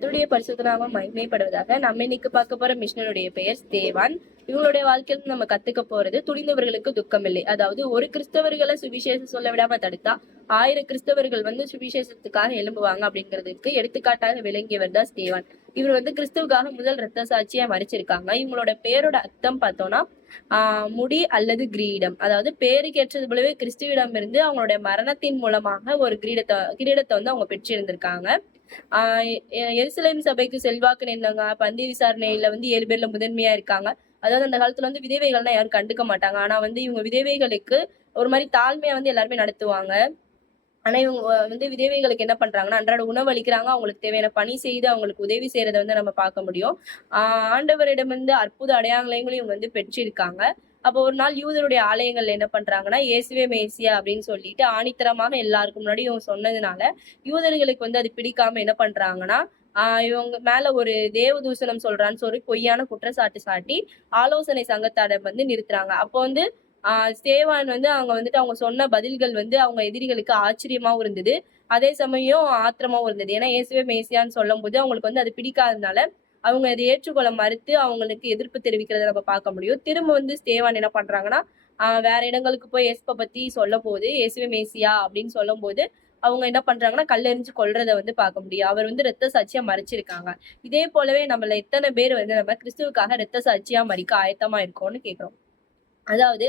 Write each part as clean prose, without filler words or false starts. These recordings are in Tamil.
கர்த்தருடைய பரிசுத்த நாமம் மகிமைப்படுவதாக. நம்ம இன்னைக்கு பார்க்க போற மிஷனருடைய பெயர் ஸ்தேவான். இவங்களுடைய வாழ்க்கையில நம்ம கத்துக்க போறது துணிந்தவர்களுக்கு துக்கம் இல்லை. அதாவது ஒரு கிறிஸ்தவர்களை சுவிசேஷம் சொல்ல விடாம தடுத்தா 1000 கிறிஸ்தவர்கள் சுவிசேஷத்துக்காக எழும்புவாங்க அப்படிங்கிறதுக்கு எடுத்துக்காட்டாக விளங்கியவர் தான் ஸ்தேவான். இவர் கிறிஸ்துவுக்காக முதல் இரத்த சாட்சியா மறிச்சிருக்காங்க. இவங்களோட பேரோட அர்த்தம் பார்த்தோம்னா முடி அல்லது கிரீடம். அதாவது பேருக்கு ஏற்றது போலவே கிறிஸ்துவிடம் இருந்து அவங்களுடைய மரணத்தின் மூலமாக ஒரு கிரீடத்தை அவங்க பெற்றிருந்திருக்காங்க. எருசலேம் சபைக்கு செல்வாக்கு நின்றாங்க. பந்தி விசாரணையில 7 பேர்ல முதன்மையா இருக்காங்க. அதாவது அந்த காலத்துல விதவைகள்னா யாரும் கண்டுக்க மாட்டாங்க. ஆனா இவங்க விதவைகளுக்கு ஒரு மாதிரி தாழ்மையா எல்லாருமே நடத்துவாங்க. ஆனா இவங்க விதவைகளுக்கு என்ன பண்றாங்கன்னா அன்றாட உணவு அளிக்கிறாங்க. அவங்களுக்கு தேவையான பணி செய்து அவங்களுக்கு உதவி செய்யறதை நம்ம பார்க்க முடியும். ஆண்டவரிடம் அற்புத அடையாளங்களையும் இவங்க பெற்றிருக்காங்க. அப்போ ஒரு நாள் யூதருடைய ஆலயங்கள்ல என்ன பண்றாங்கன்னா இயேசுவே மேசியா அப்படின்னு சொல்லிட்டு ஆணித்தரமாக எல்லாருக்கும் முன்னாடி இவங்க சொன்னதுனால யூதர்களுக்கு அது பிடிக்காம என்ன பண்றாங்கன்னா இவங்க மேல ஒரு தேவதூஷணம் சொல்றான்னு சொல்லி பொய்யான குற்றச்சாட்டு சாட்டி ஆலோசனை சங்கத்தார நிறுத்துறாங்க. அப்போ ஸ்தேவான் அவங்க அவங்க சொன்ன பதில்கள் அவங்க எதிரிகளுக்கு ஆச்சரியமாவும் இருந்தது. அதே சமயம் ஆத்திரமாவும் இருந்தது. ஏன்னா இயேசுவே மேசியான்னு சொல்லும் போது அவங்களுக்கு அது பிடிக்காததுனால அவங்க அதை ஏற்றுக்கொள்ள மறுத்து அவங்களுக்கு எதிர்ப்பு தெரிவிக்கிறத நம்ம பார்க்க முடியும். திரும்ப ஸ்தேவான் என்ன பண்றாங்கன்னா வேற இடங்களுக்கு போய் இயேசுவை பத்தி சொல்லும் போது இயேசுவே மேசியா அப்படின்னு சொல்லும் போது அவங்க என்ன பண்றாங்கன்னா கல்லெறிஞ்சு கொல்றதை பார்க்க முடியும். அவர் ரத்த சாட்சியா மறிச்சிருக்காங்க. இதே போலவே நம்மள எத்தனை பேர் நம்ம கிறிஸ்துவுக்காக ரத்த சாட்சியா மறிக்க ஆயத்தமா இருக்கோம்னு கேக்குறோம். அதாவது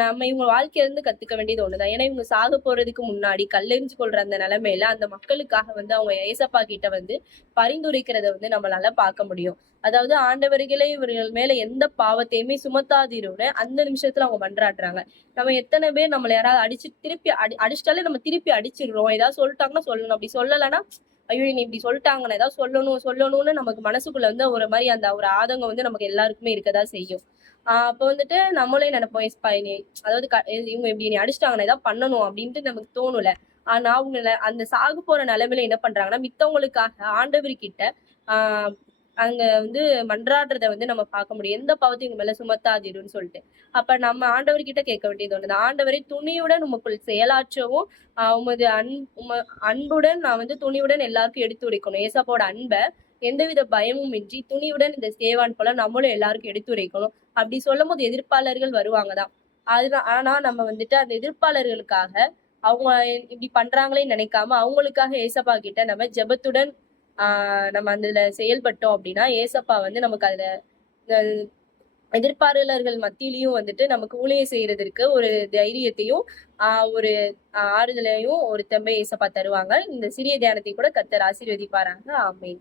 நம்ம இவங்க வாழ்க்கையில இருந்து கத்துக்க வேண்டியது ஒண்ணுதான். ஏன்னா இவங்க சாக போறதுக்கு முன்னாடி கல்லெறிஞ்சு கொள்ற அந்த நிலைமையில அந்த மக்களுக்காக அவங்க ஏசப்பா கிட்ட பரிந்துரைக்கிறத நம்மளால பார்க்க முடியும். அதாவது ஆண்டவர்களே இவர்கள் மேல எந்த பாவத்தையுமே சுமத்தாதிருன்னு அந்த நிமிஷத்துல அவங்க மன்றாடுறாங்க. நம்ம எத்தனை பேர் நம்மள யாராவது அடிச்சு திருப்பி அடிச்சிட்டாலே நம்ம திருப்பி அடிச்சிடுறோம். ஏதாவது சொல்லிட்டாங்கன்னா சொல்லணும். அப்படி சொல்லலைன்னா ஐயோ நீ இப்படி சொல்லிட்டாங்கன்னு ஏதாவது சொல்லணும்னு நமக்கு மனசுக்குள்ள ஒரு மாதிரி அந்த ஒரு ஆதங்கம் நமக்கு எல்லாருக்குமே இருக்கதான் செய்யும். அப்ப நம்மளே நினைப்போம் அதாவது இவங்க இப்படி நீ அடிச்சிட்டாங்கன்னா ஏதாவது பண்ணணும் அப்படின்ட்டு நமக்கு தோணுல. ஆனா அவங்க அந்த சாகு போற நிலைமையில என்ன பண்றாங்கன்னா மித்தவங்களுக்காக ஆண்டவர்கிட்ட ஆஹ் அங்க மன்றாடுறத நம்ம பார்க்க முடியும். எந்த பாவத்தையும் இவங்க மேல சுமத்தாதிருன்னு சொல்லிட்டு. அப்ப நம்ம ஆண்டவர்கிட்ட கேட்க வேண்டியது ஒண்ணுதான். ஆண்டவரை துணியுடன் உமக்குள் செயலாற்றவும் உமது அன்புடன் நான் துணியுடன் எல்லாருக்கும் எடுத்து உரைக்கணும். ஏசப்பாவோட அன்பை எந்தவித பயமும் இன்றி துணியுடன் இந்த சேவான் போல நம்மளும் எல்லாருக்கும் எடுத்துரைக்கணும். அப்படி சொல்லும் போது எதிர்ப்பாளர்கள் வருவாங்கதான். அதுதான். ஆனா நம்ம அந்த எதிர்ப்பாளர்களுக்காக அவங்க இப்படி பண்றாங்களே நினைக்காம அவங்களுக்காக ஏசப்பா கிட்ட நம்ம ஜெபத்துடன் நம்ம அதுல செயல்பட்டோம் அப்படின்னா ஏசப்பா நமக்கு அதுல எதிர்ப்பாளர்கள் மத்தியிலையும் நமக்கு ஊழியம் செய்யறதற்கு ஒரு தைரியத்தையும் ஒரு ஆறுதலையும் ஒரு தெம்பை ஏசப்பா தருவாங்க. இந்த சிறிய தியானத்தை கூட கர்த்தர் ஆசீர்வதிப்பாராங்க. ஆமென்.